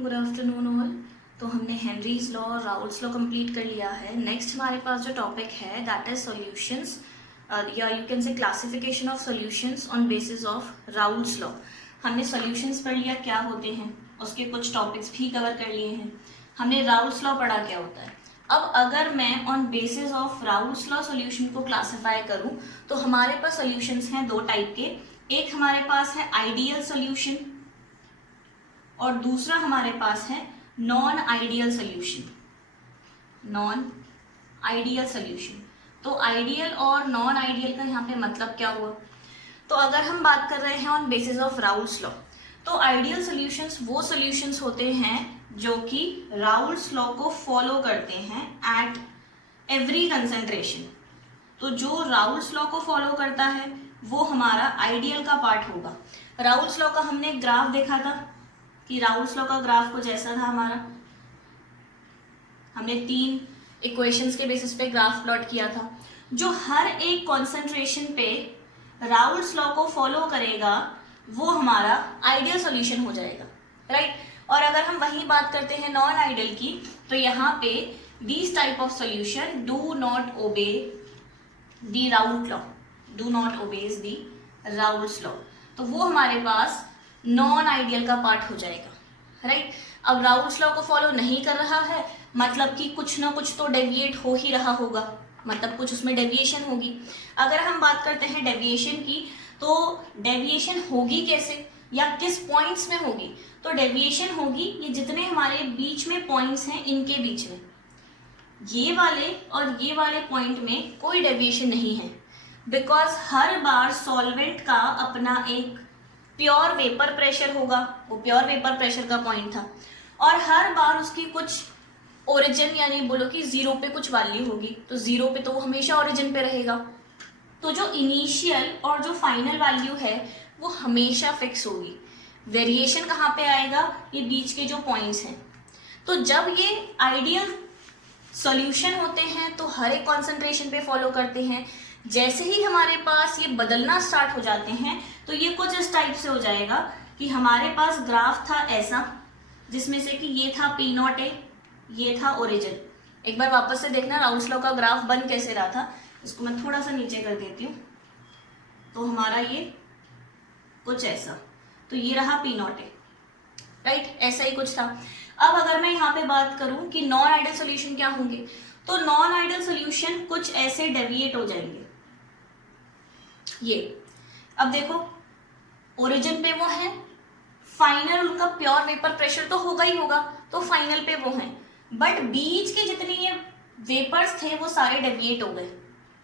Good afternoon all. तो हमने Henry's law और राउल्स लॉ कंप्लीट कर लिया है। नेक्स्ट हमारे पास जो टॉपिक है दैट इज सॉल्यूशंस या you can say classification of solutions on basis of Raoult's law. हमने सॉल्यूशंस पढ़ लिया क्या होते हैं, उसके कुछ टॉपिक्स भी कवर कर लिए हैं। हमने राउल्स लॉ पढ़ा क्या होता है। अब अगर मैं on basis of Raoult's law solution को क्लासिफाई करूं तो हमारे पास सॉल्यूशंस हैं दो टाइप के। एक हमारे पास है आइडियल सॉल्यूशन और दूसरा हमारे पास है non ideal solution. Non ideal solution, तो आइडियल और नॉन आइडियल का यहाँ पे मतलब क्या हुआ। तो अगर हम बात कर रहे हैं on basis of Raoult's law, तो आइडियल सॉल्यूशंस वो सॉल्यूशंस होते हैं जो कि राउल्स लॉ को फॉलो करते हैं एट एवरी कंसेंट्रेशन। तो जो राउल्स लॉ को फॉलो करता है वो हमारा आइडियल का पार्ट होगा। राउल्स लॉ का हमने ग्राफ देखा था कि राउल्स लॉ का ग्राफ कुछ ऐसा था हमारा। हमने 3 इक्वेशंस के बेसिस पे ग्राफ प्लॉट किया था। जो हर एक कॉन्सेंट्रेशन पे राउल्स लॉ को फॉलो करेगा वो हमारा आइडियल सॉल्यूशन हो जाएगा, राइट। और अगर हम वही बात करते हैं नॉन आइडियल की, तो यहाँ पे this type of solution do not obey the Raoult's law, do not obeys the Raoult's law, तो वो हमारे पास नॉन आइडियल का पार्ट हो जाएगा, राइट। अब राउल्स लॉ को फॉलो नहीं कर रहा है मतलब कि कुछ ना कुछ तो डेविएट हो ही रहा होगा, मतलब कुछ उसमें डेविएशन होगी। अगर हम बात करते हैं डेविएशन की, तो डेविएशन होगी कैसे या किस पॉइंट्स में होगी। तो डेविएशन होगी ये जितने हमारे बीच में पॉइंट्स हैं इनके बीच में, ये वाले और ये वाले पॉइंट में कोई डेविएशन नहीं है, बिकॉज हर बार सॉल्वेंट का अपना एक प्योर वेपर प्रेशर होगा, वो प्योर वेपर प्रेशर का पॉइंट था, और हर बार उसकी कुछ ओरिजिन यानी बोलो कि 0 पे कुछ वैल्यू होगी, तो 0 पे तो वो हमेशा ओरिजिन पे रहेगा। तो जो इनिशियल और जो फाइनल वैल्यू है वो हमेशा फिक्स होगी। वेरिएशन कहाँ पे आएगा, ये बीच के जो पॉइंट्स हैं। तो जब ये आइडियल सॉल्यूशन होते हैं तो हर एक कॉन्सेंट्रेशन पे फॉलो करते हैं। जैसे ही हमारे पास ये बदलना स्टार्ट हो जाते हैं तो ये कुछ इस टाइप से हो जाएगा कि हमारे पास ग्राफ था ऐसा, जिसमें से कि ये था पी नॉट ए, ये था ओरिजिन। एक बार वापस से देखना राउल्स लॉ का ग्राफ बन कैसे रहा था, इसको मैं थोड़ा सा नीचे कर देती हूँ। तो हमारा ये कुछ ऐसा, तो ये रहा पी नॉट ए, राइट, ऐसा ही कुछ था। अब अगर मैं यहाँ पे बात करूं कि नॉन आइडियल सोल्यूशन क्या होंगे, तो नॉन आइडियल सोल्यूशन कुछ ऐसे डेविएट हो जाएंगे। ये अब देखो ओरिजिन पे वो है, फाइनल उनका प्योर वेपर प्रेशर तो होगा ही होगा, तो फाइनल पे वो है, बट बीच के जितने ये वेपर्स थे वो सारे डेविएट हो गए।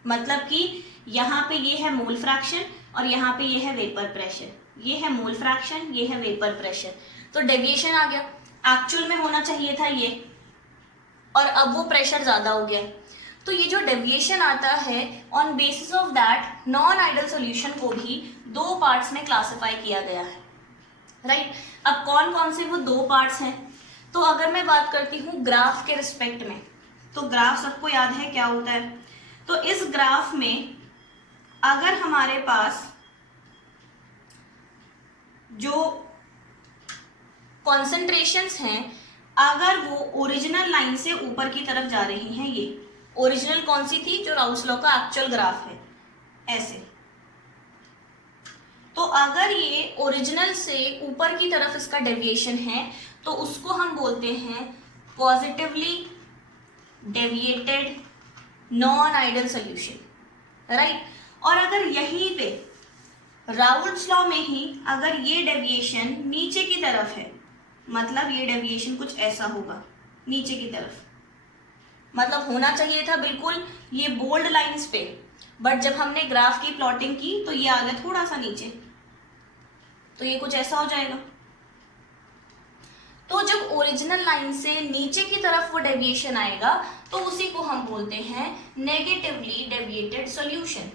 मतलब कि यहाँ पे ये है मोल फ्रैक्शन और यहाँ पे ये है वेपर प्रेशर, ये है मोल फ्रैक्शन, ये है वेपर प्रेशर, तो डेविएशन आ गया। एक्चुअल में होना चाहिए था ये, और अब वो प्रेशर ज्यादा हो गया। तो ये जो डेविएशन आता है on basis of that non ideal solution को भी 2 पार्ट्स में क्लासिफाई किया गया है, राइट। अब कौन कौन से वो 2 पार्ट्स हैं, तो अगर मैं बात करती हूँ ग्राफ के रिस्पेक्ट में, तो ग्राफ सबको याद है क्या होता है। तो इस ग्राफ में अगर हमारे पास जो कॉन्सेंट्रेशंस हैं अगर वो ओरिजिनल लाइन से ऊपर की तरफ जा रही हैं, ये ओरिजिनल कौन सी थी, जो राउल्स लॉ का एक्चुअल ग्राफ है ऐसे, तो अगर ये ओरिजिनल से ऊपर की तरफ इसका डेविएशन है तो उसको हम बोलते हैं positively deviated non ideal solution, right. और अगर यहीं पे राउल्स लॉ में ही अगर ये डेविएशन नीचे की तरफ है, मतलब ये डेविएशन कुछ ऐसा होगा नीचे की तरफ, मतलब होना चाहिए था बिल्कुल ये बोल्ड लाइंस पे, बट जब हमने ग्राफ की प्लॉटिंग की तो ये आ गया थोड़ा सा नीचे, तो ये कुछ ऐसा हो जाएगा। तो जब ओरिजिनल लाइन से नीचे की तरफ वो डेविएशन आएगा तो उसी को हम बोलते हैं negatively deviated solution,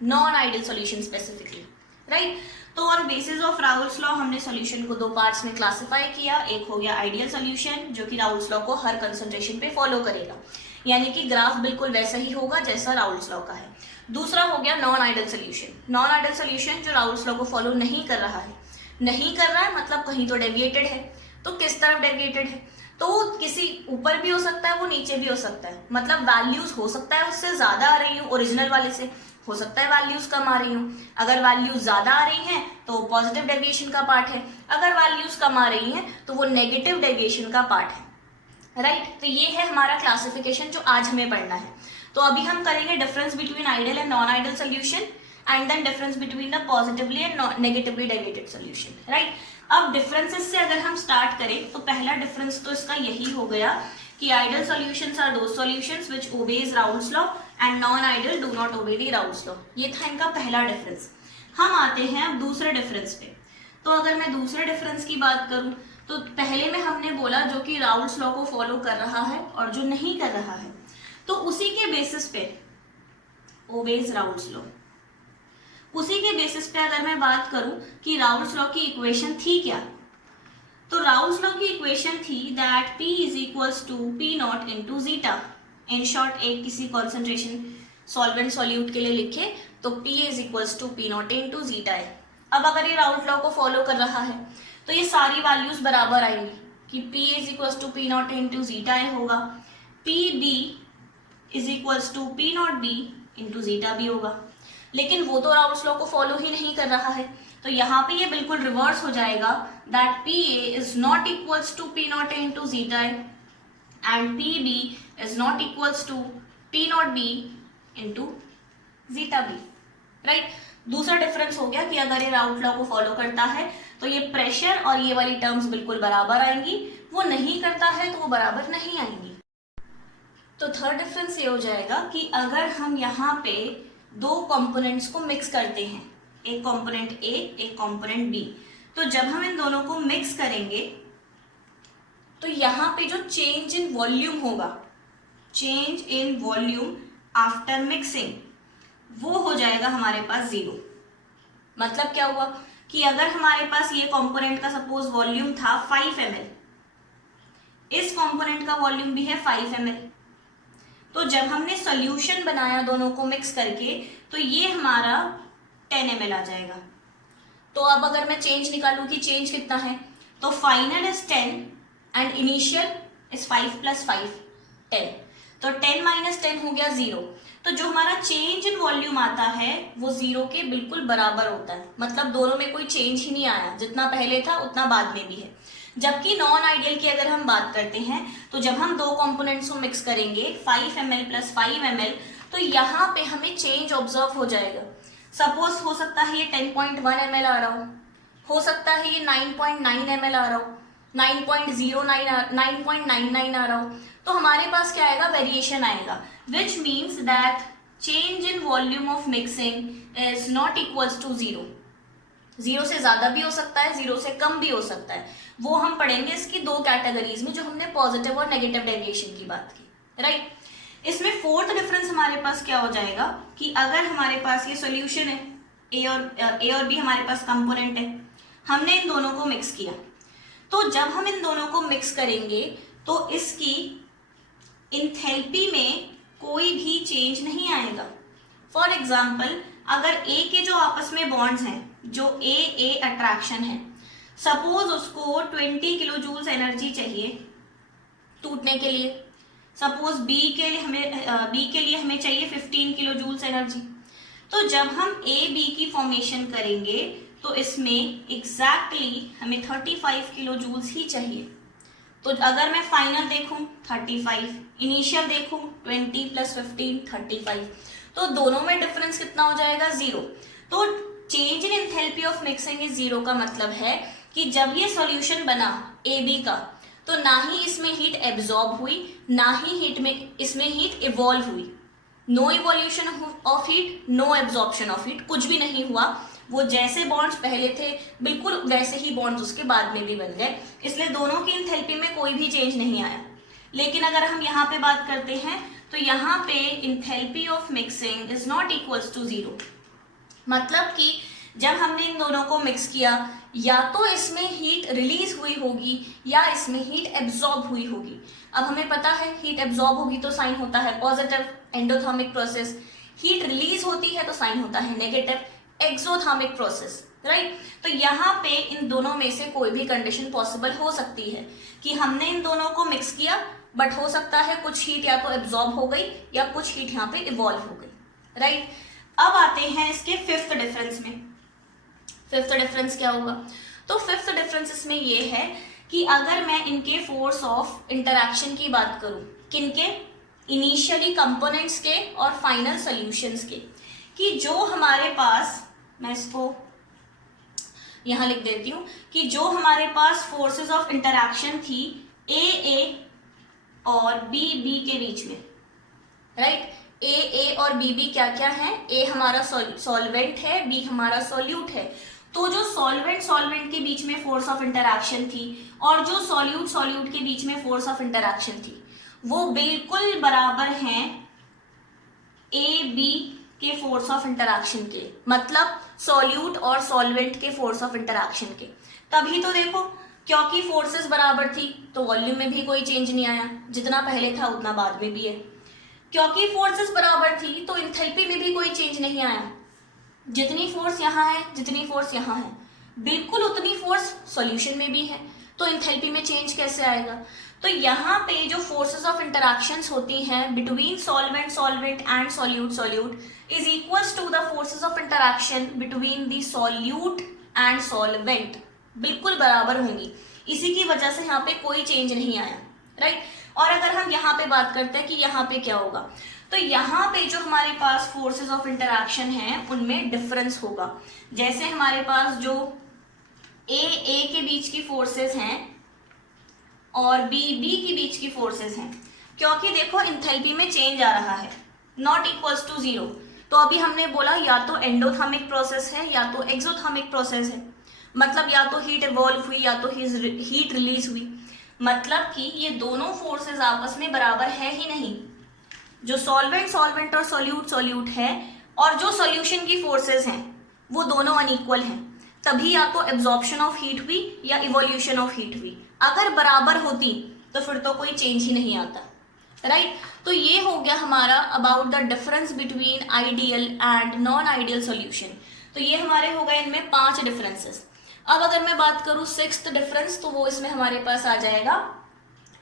non ideal solution specifically, right. तो on basis of Raoult's law हमने सॉल्यूशन को 2 पार्ट्स में क्लासिफाई किया। एक हो गया आइडियल सॉल्यूशन जो कि राउल्स लॉ को हर कंसंट्रेशन पे फॉलो करेगा, यानी कि ग्राफ बिल्कुल वैसा ही होगा जैसा राउल्स लॉ का है। दूसरा हो गया non ideal solution. Non ideal solution जो राउल्स लॉ को फॉलो नहीं कर रहा है, नहीं कर रहा है मतलब कहीं तो डेविएटेड है, तो किस तरफ डेविएटेड है, तो वो किसी ऊपर भी हो सकता है, वो नीचे भी हो सकता है, मतलब वैल्यूज हो सकता है उससे ज्यादा आ रही हूँ ओरिजिनल वाले से, हो सकता है वैल्यूज कम आ रही हूँ। अगर वैल्यूज ज्यादा आ रही हैं तो पॉजिटिव डेविएशन का पार्ट है, अगर वैल्यूज कम आ रही हैं तो वो नेगेटिव डेविएशन का पार्ट है, राइट। तो ये है हमारा क्लासिफिकेशन जो आज हमें पढ़ना है। तो अभी हम करेंगे difference between ideal and non ideal solution and then difference between the positively and negatively deviated solution, right. अब डिफरेंसेस से अगर हम स्टार्ट करें तो पहला डिफरेंस तो इसका यही हो गया कि ideal solutions are those solutions which obey Raoult's law and non ideal do not obey the Raoult's law. ये था इनका पहला डिफरेंस। हम आते हैं अब दूसरे डिफरेंस पे। तो अगर मैं दूसरे डिफरेंस की बात करूं तो पहले में हमने बोला जो कि राउल्स लॉ को फॉलो कर रहा है और जो नहीं कर रहा है, तो उसी के बेसिस पे ओबेज राउल्स लॉ। उसी के बेसिस पे अगर मैं बात करूं कि राउल्स लॉ की इक्वेशन थी क्या, तो राउल्स लॉ की इक्वेशन थी that P is equals to P not into zeta. In short एक किसी कॉन्सेंट्रेशन सॉल्वेंट सॉल्यूट के लिए लिखे तो P is equals to P not into zeta है। अब अगर ये राउल्स लॉ को फॉलो कर रहा है तो ये सारी वैल्यूज बराबर आएंगी कि P is equals to P not into zeta होगा, PB is equals to P not B into zeta भी होगा। लेकिन वो तो राउल्स लॉ को फॉलो ही नहीं कर रहा है, तो यहाँ पे ये बिल्कुल रिवर्स हो जाएगा that PA is not equals to P not into zeta and PB is not equals to P not B into zeta B, right. दूसरा डिफरेंस हो गया कि अगर ये राउल्स लॉ को फॉलो करता है तो ये प्रेशर और ये वाली टर्म्स बिल्कुल बराबर आएंगी, वो नहीं करता है तो वो बराबर नहीं आएंगी। तो थर्ड डिफरेंस ये हो जाएगा कि अगर हम यहाँ पे दो कंपोनेंट्स को मिक्स करते हैं, एक कंपोनेंट A एक कंपोनेंट B, तो जब हम इन दोनों को मिक्स करेंगे तो यहाँ पे जो चेंज इन वॉल्यूम होगा, change in volume after mixing, वो हो जाएगा हमारे पास 0। मतलब क्या हुआ कि अगर हमारे पास ये कंपोनेंट का सपोज वॉल्यूम था 5 ml, इस कंपोनेंट का वॉल्यूम भी है 5 ml, तो जब हमने सॉल्यूशन बनाया दोनों को मिक्स करके तो ये हमारा 10 ml आ जाएगा। तो अब अगर मैं चेंज निकालूं कि चेंज कितना है, तो final is 10 and initial is 5 plus 5 10, तो 10 माइनस 10 हो गया 0। तो जो हमारा चेंज इन वॉल्यूम आता है वो 0 के बिल्कुल बराबर होता है, मतलब दोनों में कोई चेंज ही नहीं आया, जितना पहले था उतना बाद में भी है। जबकि नॉन आइडियल की अगर हम बात करते हैं तो जब हम दो कंपोनेंट्स को मिक्स करेंगे 5 ml प्लस 5 ml, तो यहाँ पे हमें चेंज ऑब्जर्व हो जाएगा। सपोज हो सकता है ये 10.1 ml आ रहा हो सकता है ये 9.9 ml आ रहा हो, 9.99 आ रहा हो, तो हमारे पास क्या आएगा, वेरिएशन आएगा, which means that change in volume of mixing is not equals to 0। 0 से ज्यादा भी हो सकता है, 0 से कम भी हो सकता है, वो हम पढ़ेंगे इसकी दो कैटेगरीज में, जो हमने पॉजिटिव और नेगेटिव डेविएशन की बात की, राइट। इसमें फोर्थ डिफरेंस हमारे पास क्या हो जाएगा कि अगर हमारे पास ये सॉल्यूशन है, ए और बी हमारे पास कंपोनेंट है, हमने इन दोनों को मिक्स किया, तो जब हम इन दोनों को मिक्स करेंगे तो इसकी इंथैल्पी में कोई भी चेंज नहीं आएगा। फॉर एग्जाम्पल अगर ए के जो आपस में बॉन्ड्स हैं, जो ए अट्रैक्शन है, सपोज उसको 20 किलो जूल्स एनर्जी चाहिए टूटने के लिए, सपोज बी के लिए हमें चाहिए 15 किलो जूल्स एनर्जी, तो जब हम ए बी की फॉर्मेशन करेंगे तो इसमें एग्जैक्टली हमें 35 किलो जूल्स ही चाहिए। तो अगर मैं फाइनल देखूं 35, इनिशियल देखूं 20 प्लस 15 35, तो दोनों में डिफरेंस कितना हो जाएगा, 0। तो change in enthalpy of mixing is 0 का मतलब है कि जब ये सॉल्यूशन बना ए बी का, तो ना ही इसमें हीट एब्जॉर्ब हुई, ना ही इसमें हीट इवॉल्व हुई। No evolution of heat, no absorption of heat, कुछ भी नहीं हुआ। वो जैसे बॉन्ड्स पहले थे बिल्कुल वैसे ही बॉन्ड्स उसके बाद में भी बन गए, इसलिए दोनों की इंथैल्पी में कोई भी चेंज नहीं आया। लेकिन अगर हम यहाँ पे बात करते हैं तो यहाँ पे enthalpy of mixing is not equals to 0। मतलब कि जब हमने इन दोनों को मिक्स किया, या तो इसमें हीट रिलीज हुई होगी या इसमें हीट एब्जॉर्ब हुई होगी। अब हमें पता है हीट एब्जॉर्ब होगी तो साइन होता है positive, endothermic process. Heat release होती है तो साइन होता है नेगेटिव, एक्सोथर्मिक प्रोसेस। राइट। तो यहाँ पे इन दोनों में से कोई भी कंडीशन पॉसिबल हो सकती है कि हमने इन दोनों को मिक्स किया, बट हो सकता है कुछ हीट या तो एब्जॉर्ब हो गई या कुछ हीट यहाँ पे इवॉल्व हो गई, राइट। अब आते हैं इसके फिफ्थ डिफरेंस में। फिफ्थ डिफरेंस क्या होगा? तो फिफ्थ डिफरेंस इसमें ये है कि अगर मैं इनके फोर्स ऑफ इंटरैक्शन की बात करूं, किनके? इनिशियली कंपोनेंट्स के और फाइनल सॉल्यूशंस के, कि जो हमारे पास, मैं इसको यहां लिख देती हूं, कि जो हमारे पास फोर्सेस ऑफ इंटरैक्शन थी ए और बी के बीच में, राइट। ए और बी क्या क्या है? ए हमारा सॉल्वेंट है, बी हमारा सॉल्यूट है। तो जो सॉल्वेंट के बीच में फोर्स ऑफ इंटरैक्शन थी और जो सॉल्यूट के बीच में फोर्स ऑफ इंटरैक्शन थी, वो बिल्कुल बराबर हैं ए बी के फोर्स ऑफ इंटरैक्शन के, मतलब सॉल्यूट और सॉल्वेंट के फोर्स ऑफ इंटरैक्शन के। तभी तो देखो, क्योंकि फोर्सेस बराबर थी तो वॉल्यूम में भी कोई चेंज नहीं आया, जितना पहले था उतना बाद में भी है। क्योंकि फोर्सेस बराबर थी तो एंथैल्पी में भी कोई चेंज नहीं आया, जितनी फोर्स यहाँ है जितनी फोर्स यहाँ है, बिल्कुल उतनी फोर्स सॉल्यूशन में भी है, तो एंथैल्पी में चेंज कैसे आएगा? तो यहाँ पे जो फोर्सेस ऑफ इंटरैक्शंस होती हैं between solvent and solute is equals to the forces of interaction between the solute and solvent, बिल्कुल बराबर होंगी। इसी की वजह से यहाँ पे कोई चेंज नहीं आया, राइट। और अगर हम यहाँ पे बात करते हैं कि यहाँ पे क्या होगा, तो यहाँ पे जो हमारे पास फोर्सेस ऑफ इंटरैक्शन हैं उनमें डिफरेंस होगा। जैसे हमारे पास जो ए के बीच की फोर्सेस हैं और बी के बीच की फोर्सेस हैं, क्योंकि देखो एंथैल्पी में चेंज आ रहा है, नॉट इक्वल्स टू जीरो। तो अभी हमने बोला या तो एंडोथर्मिक प्रोसेस है या तो एक्सोथर्मिक प्रोसेस है, मतलब या तो हीट इवॉल्व हुई या तो हीट रिलीज हुई, मतलब कि ये दोनों फोर्सेस आपस में बराबर है ही नहीं। जो सॉल्वेंट और सॉल्यूट है और जो सॉल्यूशन की फोर्सेस हैं वो दोनों अनइक्वल हैं, तभी या तो एब्जॉर्प्शन ऑफ हीट हुई या इवोल्यूशन ऑफ हीट हुई। अगर बराबर होती तो फिर तो कोई चेंज ही नहीं आता, राइट। तो ये हो गया हमारा about the difference between ideal and non ideal solution. तो ये हमारे हो गए इनमें 5 डिफरेंसेस। अब अगर मैं बात करूं सिक्स्थ डिफरेंस, तो वो इसमें हमारे पास आ जाएगा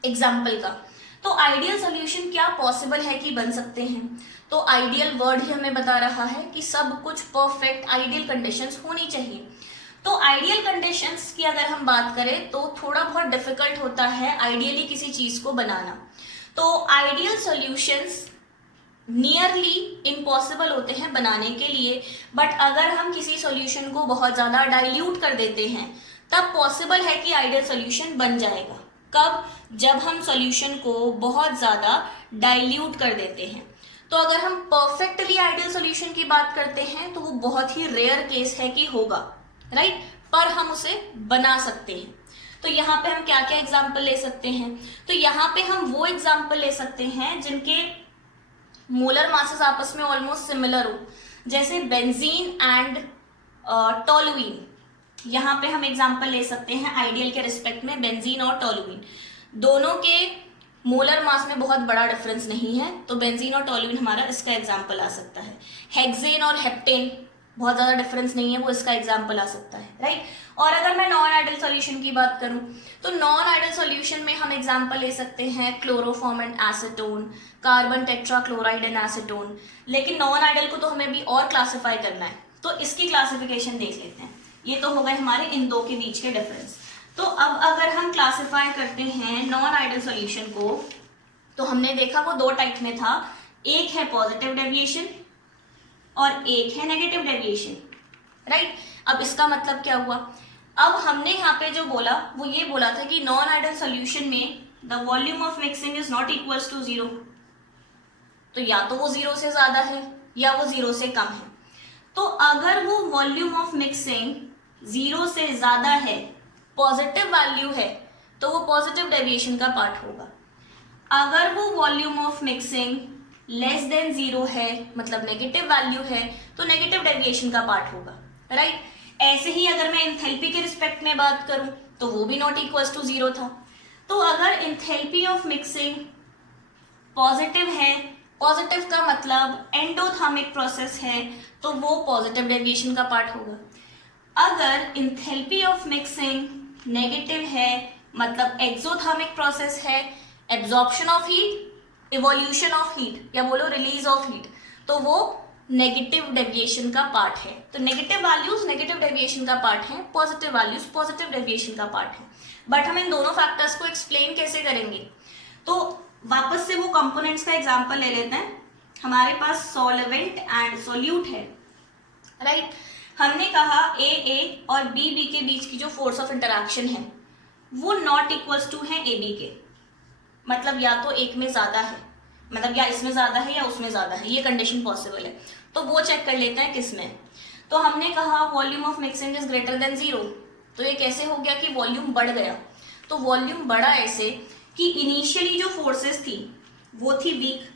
एग्जाम्पल का। तो आइडियल सॉल्यूशन क्या पॉसिबल है कि बन सकते हैं? तो आइडियल वर्ड ही हमें बता रहा है कि सब कुछ परफेक्ट आइडियल कंडीशंस होनी चाहिए। तो आइडियल कंडीशंस की अगर हम बात करें तो थोड़ा बहुत डिफिकल्ट होता है आइडियली किसी चीज को बनाना। तो आइडियल सॉल्यूशंस नियरली इम्पॉसिबल होते हैं बनाने के लिए, बट अगर हम किसी सॉल्यूशन को बहुत ज़्यादा डाइल्यूट कर देते हैं तब पॉसिबल है कि आइडियल सॉल्यूशन बन जाएगा। कब? जब हम सॉल्यूशन को बहुत ज़्यादा डाइल्यूट कर देते हैं। तो अगर हम परफेक्टली आइडियल सॉल्यूशन की बात करते हैं तो वो बहुत ही रेयर केस है कि होगा, राइट, पर हम उसे बना सकते हैं। तो यहाँ पे हम क्या क्या एग्जाम्पल ले सकते हैं? तो यहाँ पे हम वो एग्जाम्पल ले सकते हैं जिनके मोलर मासेस आपस में ऑलमोस्ट सिमिलर हो, जैसे बेंजीन एंड टोलुइन। यहाँ पे हम एग्जाम्पल ले सकते हैं आइडियल के रिस्पेक्ट में, बेंजीन और टोलुइन दोनों के मोलर मास में बहुत बड़ा डिफरेंस नहीं है, तो बेंजीन और टोलुइन हमारा इसका एग्जाम्पल आ सकता है। हेक्सेन और हेप्टेन बहुत ज्यादा डिफरेंस नहीं है, वो इसका एग्जाम्पल आ सकता है, राइट। और अगर मैं नॉन आइडियल सॉल्यूशन की बात करूं तो नॉन आइडियल सॉल्यूशन में हम एग्जाम्पल ले सकते हैं chloroform and acetone, carbon tetrachloride and acetone. लेकिन नॉन आइडियल को तो हमें भी और क्लासिफाई करना है, तो इसकी क्लासिफिकेशन देख लेते हैं। ये तो हो गए हमारे इन दो के बीच के डिफरेंस। तो अब अगर हम क्लासिफाई करते हैं नॉन आइडियल सॉल्यूशन को, तो हमने देखा वो 2 टाइप में था, एक है पॉजिटिव डेविएशन और एक है नेगेटिव डेविएशन, राइट। अब इसका मतलब क्या हुआ? अब हमने यहाँ पे जो बोला वो ये बोला था कि नॉन आइडियल सॉल्यूशन में the volume of mixing is not equals to 0। तो या तो वो 0 से ज्यादा है या वो 0 से कम है। तो अगर वो वॉल्यूम ऑफ मिक्सिंग 0 से ज्यादा है, पॉजिटिव वैल्यू है, तो वो पॉजिटिव डेविएशन का पार्ट होगा। अगर वो volume of mixing less than 0 है, मतलब नेगेटिव वैल्यू है, तो नेगेटिव डेविएशन का पार्ट होगा, राइट। ऐसे ही अगर मैं एंथैल्पी के रिस्पेक्ट में बात करूं तो वो भी नॉट इक्वल्स टू 0 था। तो अगर एंथैल्पी ऑफ मिक्सिंग पॉजिटिव है, पॉजिटिव का मतलब एंडोथर्मिक प्रोसेस है, तो वो पॉजिटिव डेविएशन का पार्ट होगा। अगर इंथैल्पी ऑफ मिक्सिंग नेगेटिव है, मतलब एक्सोथर्मिक प्रोसेस है, absorption of heat, evolution of heat या बोलो रिलीज ऑफ हीट, तो वो नेगेटिव डेविएशन का पार्ट है। तो नेगेटिव वैल्यूज नेगेटिव डेविएशन का पार्ट है, पॉजिटिव वैल्यूज पॉजिटिव डेविएशन का पार्ट है। बट हम इन दोनों फैक्टर्स को एक्सप्लेन कैसे करेंगे? तो वापस से वो कंपोनेंट्स का एग्जांपल ले लेते हैं। हमारे पास सॉल्वेंट एंड सोल्यूट है, राइट? हमने कहा ए और बी के बीच की जो फोर्स ऑफ इंटरैक्शन है वो नॉट इक्वल्स टू है ए बी के, मतलब या तो एक में ज्यादा है, मतलब या इसमें ज्यादा है या उसमें ज्यादा है, ये कंडीशन पॉसिबल है। तो वो चेक कर लेते हैं किस में। तो हमने कहा volume of mixing is greater than 0, तो ये कैसे हो गया कि वॉल्यूम बढ़ गया? तो वॉल्यूम बढ़ा ऐसे कि इनिशियली जो फोर्सेस थी वो थी वीक,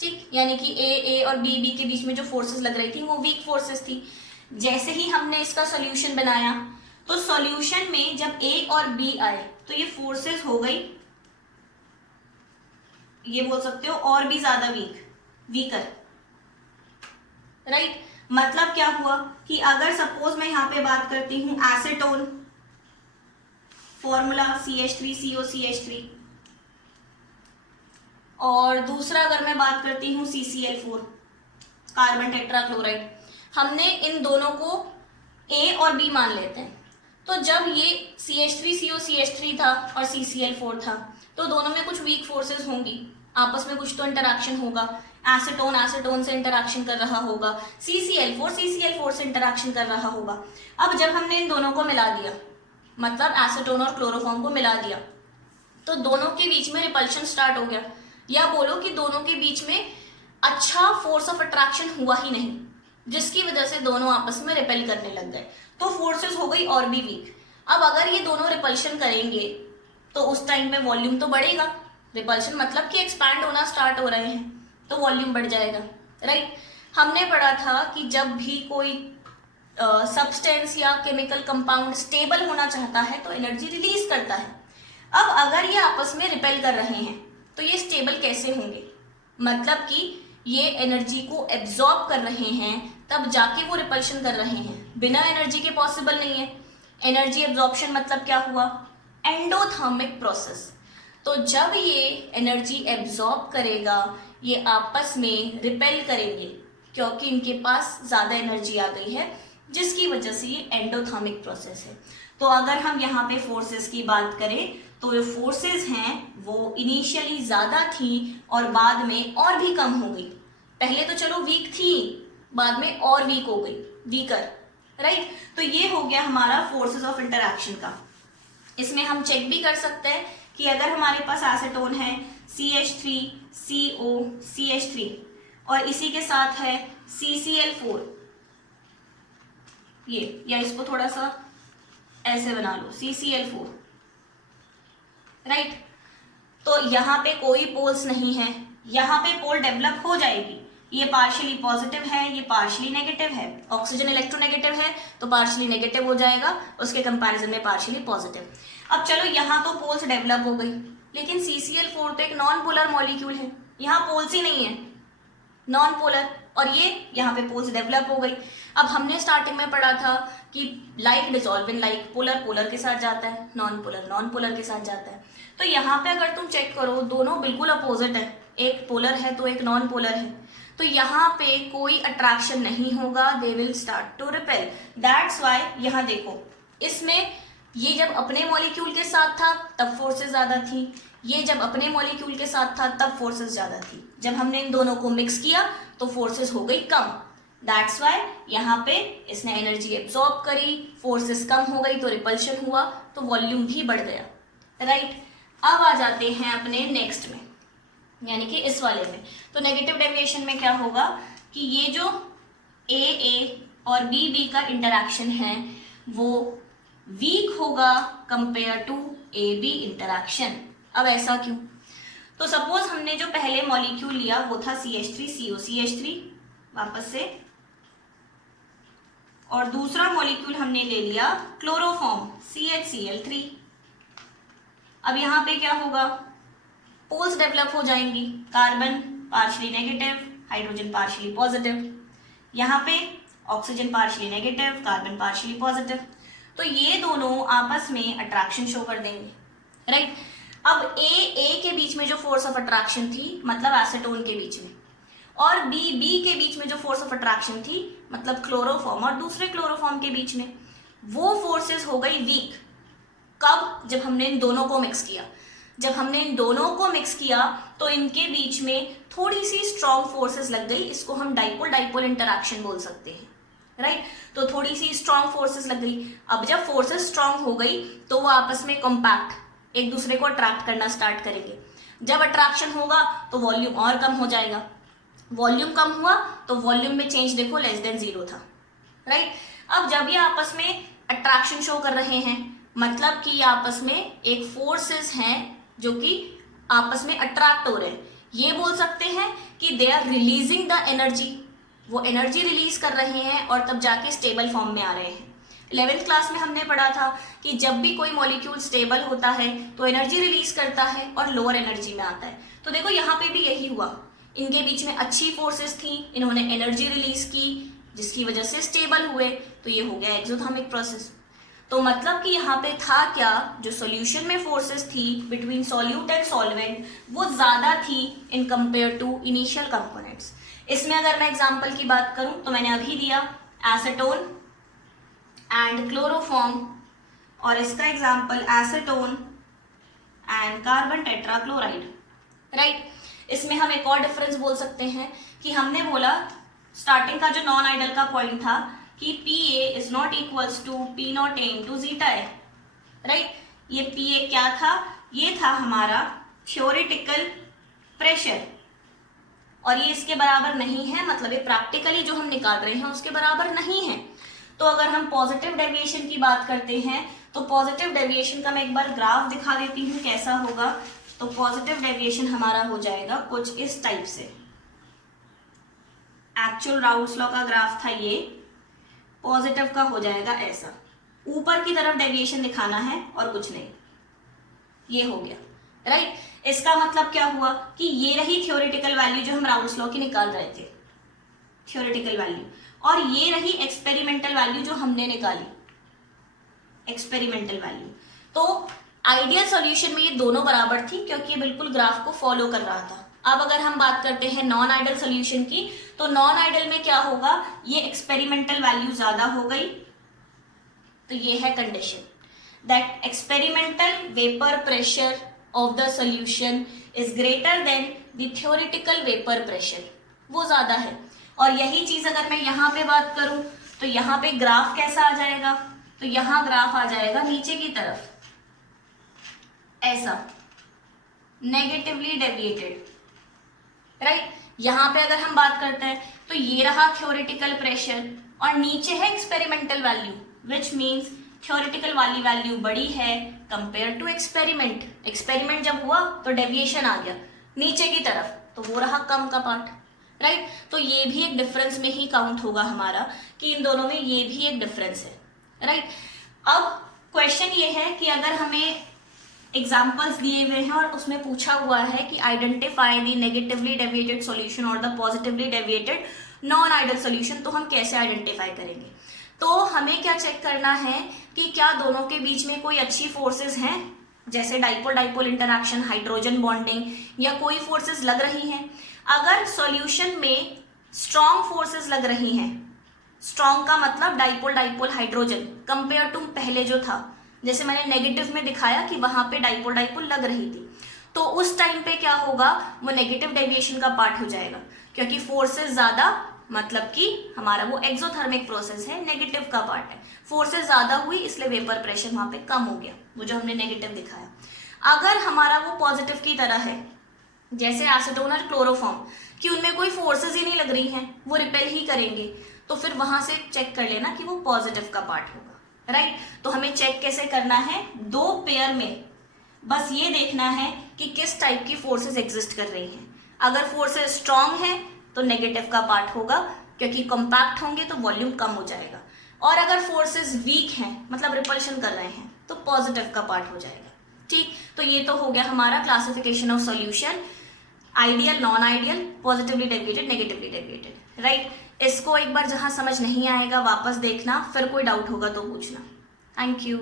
ठीक, यानी कि ए और बी के बीच में जो फोर्सेस लग रही थी वो वीक फोर्सेस थी। जैसे ही हमने इसका सॉल्यूशन बनाया तो सॉल्यूशन में जब ए और बी आए तो ये फोर्सेस हो गई, ये बोल सकते हो और भी ज्यादा वीकर, राइट? मतलब क्या हुआ कि अगर सपोज मैं यहां पे बात करती हूं एसीटोन, फॉर्मूला CH3COCH3, और दूसरा अगर मैं बात करती हूं CCl4, कार्बन टेट्राक्लोराइड, हमने इन दोनों को A और B मान लेते हैं। तो जब ये CH3COCH3 था और CCl4 था तो दोनों में कुछ वीक फोर्सेस होंगी, आपस में कुछ तो इंटरैक्शन होगा। एसीटोन से इंटरैक्शन कर रहा होगा, CCl4 से इंटरैक्शन कर रहा होगा। अब जब हमने इन दोनों को मिला दिया, मतलब एसीटोन और क्लोरोफॉर्म को मिला दिया, तो दोनों के बीच में रिपल्शन स्टार्ट हो गया, या बोलो कि दोनों के बीच में अच्छा फोर्स ऑफ अट्रैक्शन हुआ ही नहीं, जिसकी वजह से दोनों आपस में रिपेल करने लग गए, तो फोर्सेस हो गई और भी वीक। अब अगर ये दोनों रिपल्शन करेंगे तो उस टाइम में वॉल्यूम तो बढ़ेगा, रिपल्शन मतलब कि एक्सपैंड होना स्टार्ट हो रहे हैं तो वॉल्यूम बढ़ जाएगा, राइट? हमने पढ़ा था कि जब भी कोई सब्सटेंस या केमिकल कंपाउंड स्टेबल होना चाहता है तो एनर्जी रिलीज करता है। अब अगर ये आपस में रिपेल कर रहे हैं तो ये स्टेबल कैसे होंगे? मतलब कि ये एनर्जी को एब्जॉर्ब कर रहे हैं तब जाके वो रिपल्शन कर रहे हैं, बिना एनर्जी के पॉसिबल नहीं है। एनर्जी एब्जॉर्प्शन मतलब क्या हुआ? Endothermic process. तो जब ये एनर्जी एब्जॉर्ब करेगा ये आपस में रिपेल करेंगे क्योंकि इनके पास ज्यादा एनर्जी आ गई है, जिसकी वजह से ये एंडोथर्मिक प्रोसेस है। तो अगर हम यहाँ पे फोर्सेस की बात करें तो ये फोर्सेस हैं वो इनिशियली ज्यादा थी और बाद में और भी कम हो गई। पहले तो चलो वीक थी, बाद में और वीक हो गई, वीकर, राइट? तो ये हो गया हमारा फोर्सेस ऑफ इंटरैक्शन का। इसमें हम चेक भी कर सकते हैं कि अगर हमारे पास एसीटोन है CH3COCH3 और इसी के साथ है CCl4, ये, या इसको थोड़ा सा ऐसे बना लो CCl4, राइट? तो यहाँ पे कोई पोल्स नहीं है, यहाँ पे पोल डेवलप हो जाएगी, ये पार्शियली पॉजिटिव है, ये पार्शियली नेगेटिव है। ऑक्सीजन इलेक्ट्रोनेगेटिव है तो पार्शियली नेगेटिव हो जाएगा, उसके कंपैरिजन में पार्शियली पॉजिटिव। अब चलो यहाँ तो पोल्स डेवलप हो गई, लेकिन CCl4 तो एक नॉन पोलर मॉलिक्यूल है, यहाँ पोल्स ही नहीं है, नॉन पोलर, और ये यहाँ पे पोल्स डेवलप हो गई। अब हमने स्टार्टिंग में पढ़ा था कि like dissolve in like, polar polar के साथ जाता है, नॉन पोलर के साथ जाता है। तो यहाँ पे अगर तुम चेक करो दोनों बिल्कुल अपोजिट है, एक पोलर है तो एक नॉन पोलर है, तो यहाँ पे कोई अट्रैक्शन नहीं होगा, they will start to repel. That's why यहाँ देखो, इसमें ये जब अपने मॉलिक्यूल के साथ था तब फोर्सेस ज्यादा थी, ये जब अपने मॉलिक्यूल के साथ था तब फोर्सेस ज्यादा थी। जब हमने इन दोनों को मिक्स किया तो फोर्सेस हो गई कम। दैट्स वाई यहाँ पे इसने एनर्जी एब्जॉर्ब करी, फोर्सेस कम हो गई तो रिपल्शन हुआ, तो वॉल्यूम भी बढ़ गया, राइट? अब आ जाते हैं अपने नेक्स्ट में, यानी कि इस वाले में। तो नेगेटिव डेविएशन में क्या होगा कि ये जो ए और बी का इंटरैक्शन है वो वीक होगा कंपेयर टू AB इंटरैक्शन। अब ऐसा क्यों? तो सपोज हमने जो पहले मॉलिक्यूल लिया वो था CH3COCH3 वापस से, और दूसरा मॉलिक्यूल हमने ले लिया क्लोरोफॉर्म CHCl3। अब यहाँ पे क्या होगा? पोल्स डेवलप हो जाएंगी, carbon partially negative, hydrogen partially positive यहाँ पे, oxygen partially negative, carbon partially positive. तो ये दोनों आपस में अट्रैक्शन शो कर देंगे, राइट। अब ए के बीच में जो फोर्स ऑफ अट्रैक्शन थी मतलब एसीटोन के बीच में, और बी के बीच में जो फोर्स ऑफ अट्रैक्शन थी मतलब क्लोरोफॉर्म और दूसरे क्लोरोफॉर्म के बीच में, वो फोर्सेस हो गई वीक। कब? जब हमने इन दोनों को मिक्स किया। जब हमने इन दोनों को मिक्स किया तो इनके बीच में थोड़ी सी स्ट्रॉन्ग फोर्सेस लग गई, इसको हम डाइपोल इंटरैक्शन बोल सकते हैं, राइट। तो थोड़ी सी स्ट्रॉन्ग फोर्सेस लग गई। अब जब फोर्सेस स्ट्रॉन्ग हो गई तो वो आपस में कॉम्पैक्ट एक दूसरे को अट्रैक्ट करना स्टार्ट करेंगे। जब अट्रैक्शन होगा तो वॉल्यूम और कम हो जाएगा। वॉल्यूम कम हुआ तो वॉल्यूम में चेंज देखो लेस देन 0 था, राइट। अब जब ये आपस में अट्रैक्शन शो कर रहे हैं मतलब कि ये आपस में एक फोर्सेस हैं जो कि आपस में अट्रैक्ट हो रहे हैं। ये बोल सकते हैं कि they are releasing the energy, वो एनर्जी रिलीज कर रहे हैं और तब जाके स्टेबल फॉर्म में आ रहे हैं। 11th क्लास में हमने पढ़ा था कि जब भी कोई मॉलिक्यूल स्टेबल होता है तो एनर्जी रिलीज करता है और लोअर एनर्जी में आता है। तो देखो यहाँ पे भी यही हुआ, इनके बीच में अच्छी फोर्सेस थी, इन्होंने एनर्जी रिलीज की जिसकी वजह से स्टेबल हुए, तो ये हो गया एक्सोथर्मिक प्रोसेस। तो मतलब कि यहाँ पे था क्या, जो सॉल्यूशन में फोर्सेस थी बिटवीन सॉल्यूट एंड सॉल्वेंट वो ज्यादा थी in compare to initial components. इसमें अगर मैं एग्जांपल की बात करूं तो मैंने अभी दिया एसीटोन एंड क्लोरोफॉर्म, और इसका example acetone and carbon tetrachloride, right. इसमें हम एक और डिफरेंस बोल सकते हैं कि हमने बोला स्टार्टिंग का जो नॉन आइडल का पॉइंट था कि PA is not equals to P0 into zeta A, right. ये PA क्या था? ये था हमारा थ्योरेटिकल प्रेशर, और ये इसके बराबर नहीं है, मतलब ये प्रैक्टिकली जो हम निकाल रहे हैं उसके बराबर नहीं है। तो अगर हम पॉजिटिव डेविएशन की बात करते हैं तो पॉजिटिव डेविएशन का मैं एक बार ग्राफ दिखा देती हूँ कैसा होगा। तो पॉजिटिव डेविएशन हमारा हो जाएगा कुछ इस टाइप से। एक्चुअल राउल्स लॉ का ग्राफ था ये, पॉजिटिव का हो जाएगा ऐसा, ऊपर की तरफ डेविएशन दिखाना है और कुछ नहीं, ये हो गया, राइट। इसका मतलब क्या हुआ कि ये रही थ्योरेटिकल वैल्यू जो हम राउल्स लॉ की निकाल रहे थे, थ्योरेटिकल वैल्यू, और ये रही एक्सपेरिमेंटल वैल्यू जो हमने निकाली, एक्सपेरिमेंटल वैल्यू। तो आइडियल सॉल्यूशन में ये दोनों बराबर थी क्योंकि ये बिल्कुल ग्राफ को फॉलो कर रहा था। अब अगर हम बात करते हैं नॉन आइडल सॉल्यूशन की, तो नॉन आइडल में क्या होगा, ये एक्सपेरिमेंटल वैल्यू ज्यादा हो गई, तो ये है condition that experimental vapour pressure of the solution is greater than the theoretical vapour pressure, वो ज्यादा है। और यही चीज अगर मैं यहाँ पे बात करूं तो यहाँ पे ग्राफ कैसा आ जाएगा, तो यहाँ ग्राफ आ जाएगा नीचे की तरफ ऐसा, नेगेटिवली डेविएटेड, राइट। यहाँ पे अगर हम बात करते हैं तो ये रहा थ्योरेटिकल प्रेशर और नीचे है experimental value, which means theoretical वाली वैल्यू बड़ी है कंपेयर टू एक्सपेरिमेंट। एक्सपेरिमेंट जब हुआ तो डेविएशन आ गया नीचे की तरफ, तो वो रहा कम का पार्ट, राइट। तो ये भी एक डिफरेंस में ही काउंट होगा हमारा कि इन दोनों में ये भी एक डिफरेंस है, राइट। अब क्वेश्चन ये है कि अगर हमें एग्जाम्पल्स दिए हुए हैं और उसमें पूछा हुआ है कि identify the negatively deviated solution और the positively deviated non ideal solution, तो हम कैसे आइडेंटिफाई करेंगे। तो हमें क्या चेक करना है कि क्या दोनों के बीच में कोई अच्छी फोर्सेस हैं, जैसे dipole dipole interaction, hydrogen bonding, या कोई फोर्सेस लग रही हैं। अगर सॉल्यूशन में स्ट्रॉन्ग फोर्सेस लग रही हैं, स्ट्रॉन्ग का मतलब dipole dipole hydrogen compare to पहले जो था, जैसे मैंने नेगेटिव में दिखाया कि वहां पे डाइपोल डाइपोल लग रही थी, तो उस टाइम पे क्या होगा, वो नेगेटिव डेविएशन का पार्ट हो जाएगा क्योंकि फोर्सेस ज्यादा, मतलब कि हमारा वो एक्सोथर्मिक प्रोसेस है, नेगेटिव का पार्ट है। फोर्सेस ज्यादा हुई इसलिए वेपर प्रेशर वहां पे कम हो गया, वो जो हमने नेगेटिव दिखाया। अगर हमारा वो पॉजिटिव की तरह है जैसे एसीटोन और क्लोरोफॉर्म कि उनमें कोई फोर्सेस ही नहीं लग रही हैं, वो रिपेल ही करेंगे, तो फिर वहां से चेक कर लेना कि वो पॉजिटिव का पार्ट होगा, राइट। तो हमें चेक कैसे करना है, दो पेयर में बस ये देखना है कि किस टाइप की फोर्सेस एग्जिस्ट कर रही हैं। अगर फोर्सेस स्ट्रॉन्ग है तो नेगेटिव का पार्ट होगा क्योंकि कॉम्पैक्ट होंगे तो वॉल्यूम कम हो जाएगा, और अगर फोर्सेस वीक हैं मतलब रिपल्शन कर रहे हैं तो पॉजिटिव का पार्ट हो जाएगा, ठीक। तो ये तो हो गया हमारा classification of solution, ideal, non ideal, positively deviated, negatively deviated, right. इसको एक बार जहाँ समझ नहीं आएगा वापस देखना, फिर कोई डाउट होगा तो पूछना। Thank you.